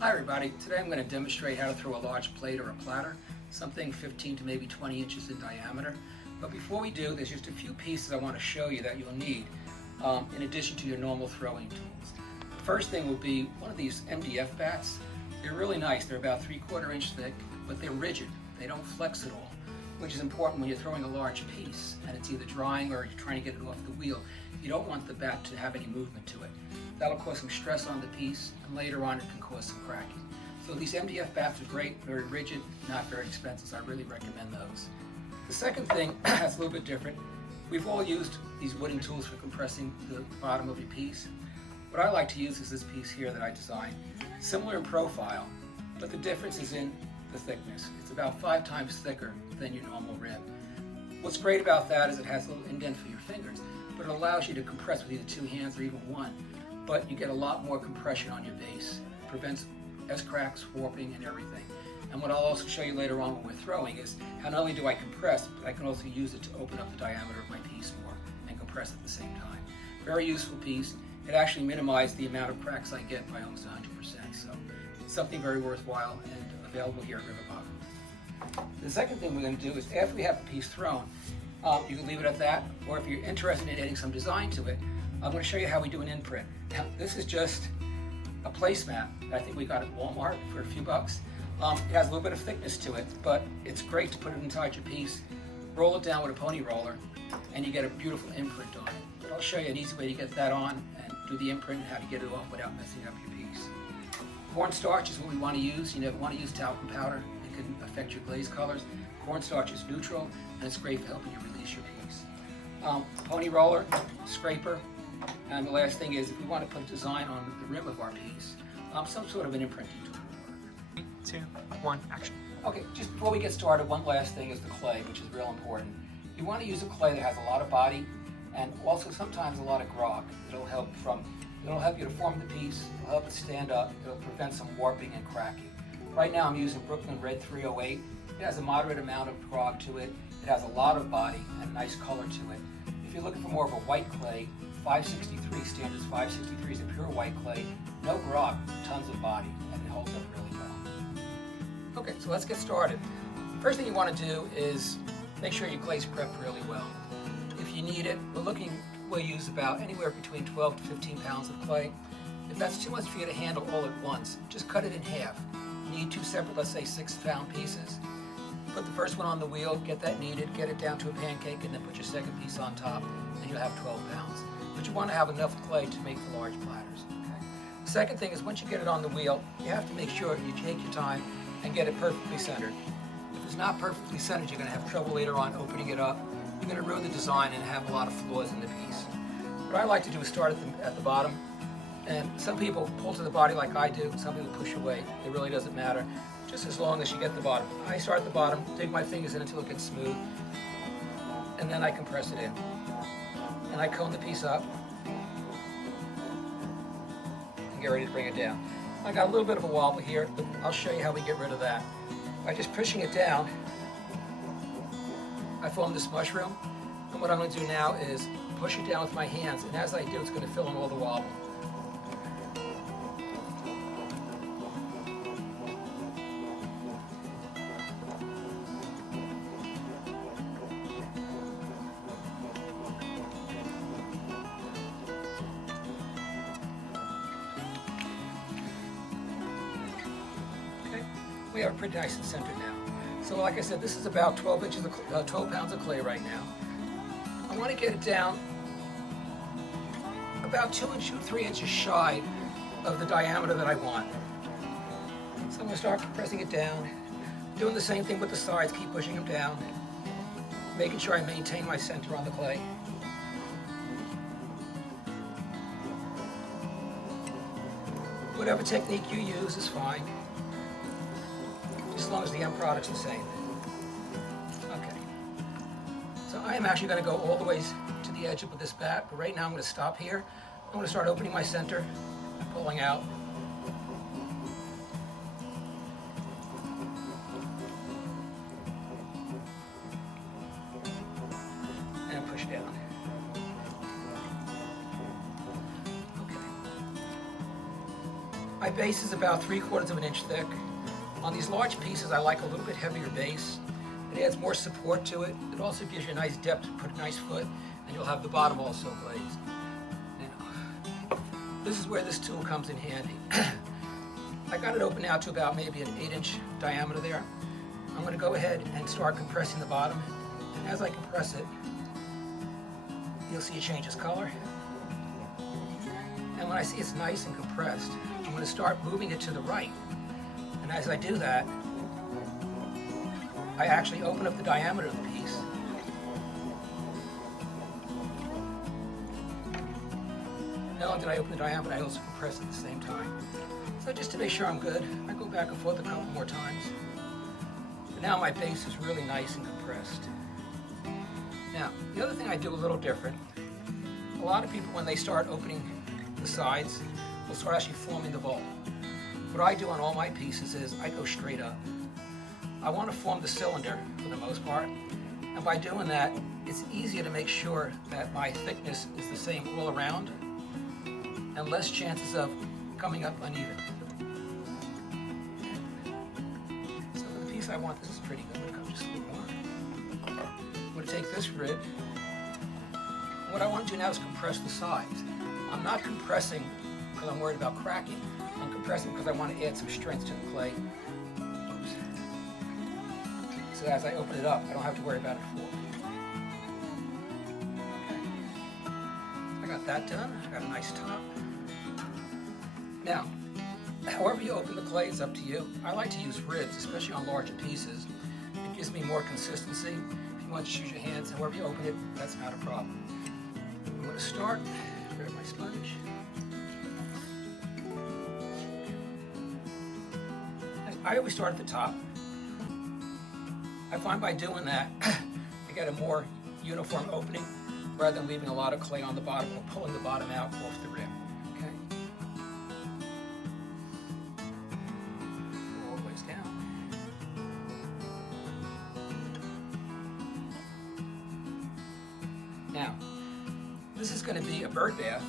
Hi everybody, today I'm going to demonstrate how to throw a large plate or a platter, something 15 to maybe 20 inches in diameter. But before we do, there's just a few pieces I want to show you that you'll need in addition to your normal throwing tools. The first thing will be one of these MDF bats. They're really nice, they're about 3/4 inch thick, but they're rigid, they don't flex at all, which is important when you're throwing a large piece and it's either drying or you're trying to get it off the wheel. You don't want the bat to have any movement to it. That'll cause some stress on the piece, and later on it can cause some cracking. So these MDF bats are great, very rigid, not very expensive, so I really recommend those. The second thing that's a little bit different. We've all used these wooden tools for compressing the bottom of your piece. What I like to use is this piece here that I designed. Similar in profile, but the difference is in the thickness. It's about 5 times thicker than your normal rib. What's great about that is it has a little indent for your fingers, but it allows you to compress with either 2 hands or even 1. But you get a lot more compression on your base. It prevents S-cracks, warping, and everything. And what I'll also show you later on when we're throwing is how not only do I compress, but I can also use it to open up the diameter of my piece more and compress at the same time. Very useful piece. It actually minimized the amount of cracks I get by almost 100%. So something very worthwhile and available here at Riverbottom. The second thing we're going to do is after we have the piece thrown, you can leave it at that, or if you're interested in adding some design to it, I'm going to show you how we do an imprint. Now, this is just a placemat that I think we got at Walmart for a few bucks. It has a little bit of thickness to it, but it's great to put it inside your piece, roll it down with a pony roller, and you get a beautiful imprint on it. But I'll show you an easy way to get that on and do the imprint and how to get it off without messing up your piece. Cornstarch is what we want to use. You never want to use talcum powder. It can affect your glaze colors. Cornstarch is neutral, and it's great for helping you release your piece. Pony roller, scraper, and the last thing is if we want to put a design on the rim of our piece, some sort of an imprinting tool will work. 3, 2, 1, action. Okay, just before we get started, one last thing is the clay, which is real important. You want to use a clay that has a lot of body and also sometimes a lot of grog. It'll help you to form the piece, it'll help it stand up, it'll prevent some warping and cracking. Right now I'm using Brooklyn Red 308. It has a moderate amount of grog to it. It has a lot of body and a nice color to it. If you're looking for more of a white clay, 563, Standards 563 is a pure white clay, no grog, tons of body, and it holds up really well. Okay, so let's get started. First thing you want to do is make sure your clay's prepped really well. If you need it, we'll use about anywhere between 12 to 15 pounds of clay. If that's too much for you to handle all at once, just cut it in half. You need 2 separate, let's say 6-pound pieces. Put the first one on the wheel, get that kneaded, get it down to a pancake, and then put your second piece on top, and you'll have 12 pounds. But you want to have enough clay to make the large platters. Okay? The second thing is once you get it on the wheel, you have to make sure you take your time and get it perfectly centered. If it's not perfectly centered, you're going to have trouble later on opening it up. You're going to ruin the design and have a lot of flaws in the piece. What I like to do is start at the bottom, and some people pull to the body like I do, some people push away. It really doesn't matter, just as long as you get the bottom. I start at the bottom, dig my fingers in until it gets smooth, and then I compress it in. And I cone the piece up and get ready to bring it down. I got a little bit of a wobble here, but I'll show you how we get rid of that. By just pushing it down, I form this mushroom, and what I'm going to do now is push it down with my hands, and as I do, it's going to fill in all the wobble. Okay, we have it pretty nice and centered now. So like I said, this is about 12 pounds of clay right now. I want to get it down about 3 inches shy of the diameter that I want. So I'm going to start pressing it down, doing the same thing with the sides, keep pushing them down, making sure I maintain my center on the clay. Whatever technique you use is fine, as long as the end product's the same. Okay. So I am actually going to go all the way to the edge of this bat, but right now I'm going to stop here. I'm going to start opening my center and pulling out. And push down. Okay. My base is about 3/4 of an inch thick. On these large pieces, I like a little bit heavier base. It adds more support to it. It also gives you a nice depth to put a nice foot, and you'll have the bottom also glazed. Now, this is where this tool comes in handy. I got it open now to about maybe an 8-inch diameter there. I'm going to go ahead and start compressing the bottom. And as I compress it, you'll see it changes color. And when I see it's nice and compressed, I'm going to start moving it to the right. And as I do that, I actually open up the diameter of the piece. Not only did I open the diameter, I also compress at the same time. So just to make sure I'm good, I go back and forth a couple more times. But now my base is really nice and compressed. Now, the other thing I do a little different, a lot of people when they start opening the sides will start actually forming the bowl. What I do on all my pieces is I go straight up. I want to form the cylinder for the most part, and by doing that, it's easier to make sure that my thickness is the same all around and less chances of coming up uneven. So for the piece I want, this is pretty good. I'm going to come just a little more. I'm going to take this rib. What I want to do now is compress the sides. I'm not compressing because I'm worried about cracking. I'm compressing because I want to add some strength to the clay. Oops. So as I open it up, I don't have to worry about it falling. Okay. I got that done. I got a nice top. Now, however you open the clay, it's up to you. I like to use ribs, especially on larger pieces. It gives me more consistency. If you want to use your hands, however you open it, that's not a problem. I'm going to start. Grab my sponge. I always start at the top. I find by doing that, I get a more uniform opening rather than leaving a lot of clay on the bottom or pulling the bottom out off the rim. Okay? All the ways down. Now, this is going to be a bird bath.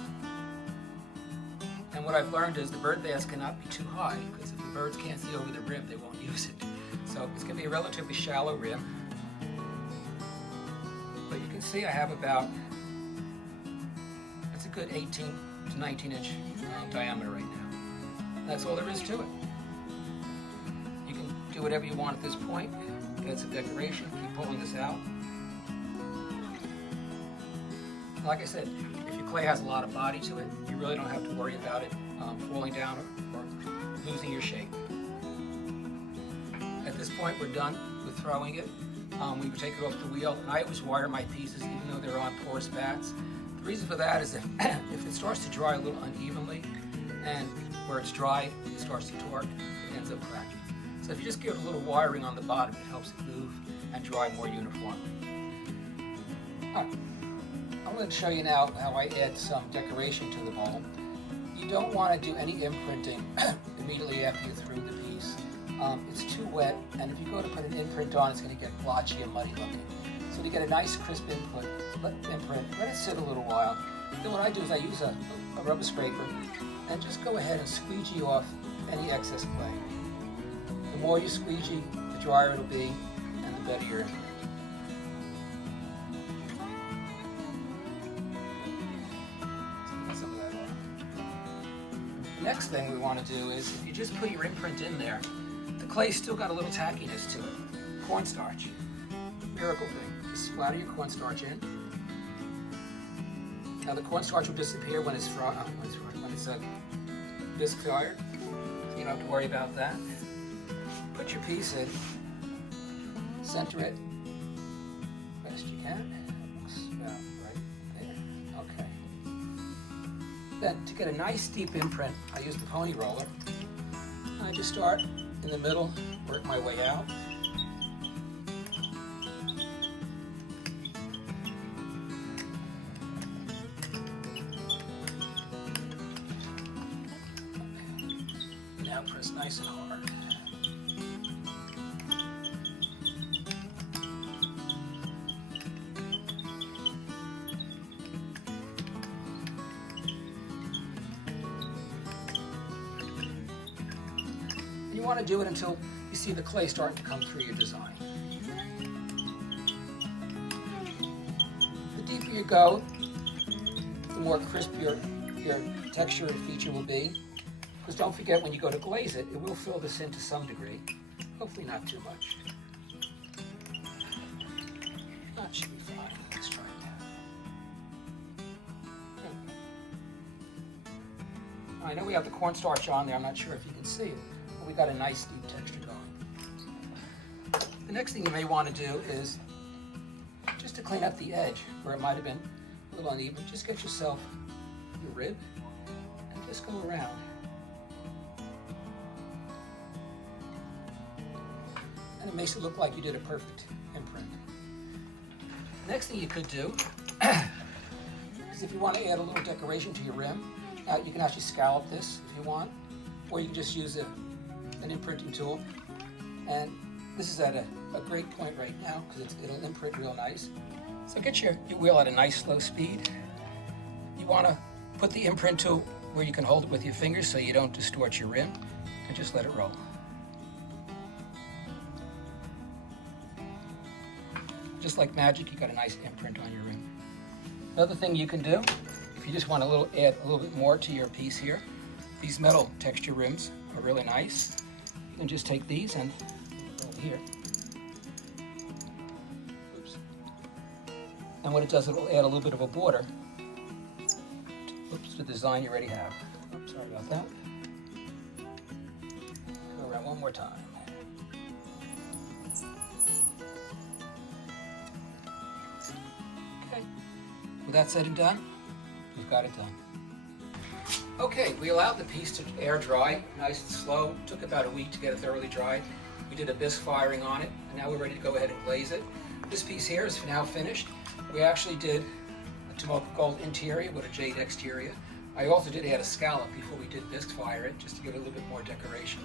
And what I've learned is the bird baths cannot be too high, because if the birds can't see over the rim, they won't use it. So it's going to be a relatively shallow rim. But you can see I have about, it's a good 18 to 19 inch diameter right now. That's all there is to it. You can do whatever you want at this point. Get some decoration, keep pulling this out. Like I said, if your clay has a lot of body to it, you really don't have to worry about it falling down or losing your shape. At this point, we're done with throwing it. We would take it off the wheel, and I always wire my pieces even though they're on porous bats. The reason for that is if it starts to dry a little unevenly, and where it's dry, it starts to torque, it ends up cracking. So if you just give it a little wiring on the bottom, it helps it move and dry more uniformly. All right. I'm going to show you now how I add some decoration to the bowl. You don't want to do any imprinting immediately after you threw the piece. It's too wet, and if you go to put an imprint on, it's going to get blotchy and muddy looking. So to get a nice crisp imprint, let it sit a little while. Then what I do is I use a rubber scraper and just go ahead and squeegee off any excess clay. The more you squeegee, the drier it'll be, and the better your imprint. Next thing we want to do is, if you just put your imprint in there, the clay's still got a little tackiness to it. Cornstarch. Miracle thing. Just splatter your cornstarch in. Now the cornstarch will disappear when it's bisque fired, so you don't have to worry about that. Put your piece in, center it best you can. That looks about right there. Okay. Then, to get a nice deep imprint, I use the pony roller. I just start in the middle, work my way out. Now press nice and hard. want to do it until you see the clay starting to come through your design. The deeper you go, the more crisp your texture and feature will be. Because don't forget, when you go to glaze it, it will fill this in to some degree. Hopefully not too much. That should be fine. Let's try it. I know we have the cornstarch on there. I'm not sure if you can see it, but we got a nice deep texture going. The next thing you may want to do is just to clean up the edge where it might have been a little uneven. Just get yourself your rib and just go around. And it makes it look like you did a perfect imprint. Next thing you could do is if you want to add a little decoration to your rim, you can actually scallop this if you want, or you can just use an imprinting tool. And this is at a great point right now because it'll imprint real nice. So get your wheel at a nice slow speed. You want to put the imprint tool where you can hold it with your fingers so you don't distort your rim, and just let it roll. Just like magic, you got a nice imprint on your rim. Another thing you can do, if you just want to add a little bit more to your piece here, these metal texture rims are really nice. You can just take these and over here. Oops. And what it does, it'll add a little bit of a border to the design you already have. Oops, sorry about that. Go around one more time. Okay, with that said and done, we've got it done. Okay, we allowed the piece to air dry, nice and slow. It took about a week to get it thoroughly dried. We did a bisque firing on it, and now we're ready to go ahead and glaze it. This piece here is now finished. We actually did a taupe gold interior with a jade exterior. I also did add a scallop before we did bisque fire it, just to give it a little bit more decoration.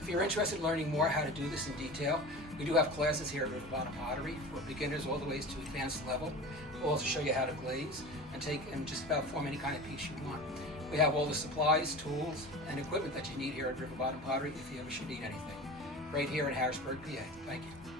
If you're interested in learning more how to do this in detail, we do have classes here at Riverbottom Pottery for beginners all the way to advanced level. We'll also show you how to glaze and just about form any kind of piece you want. We have all the supplies, tools, and equipment that you need here at Riverbottom Pottery if you ever should need anything. Right here in Harrisburg, PA. Thank you.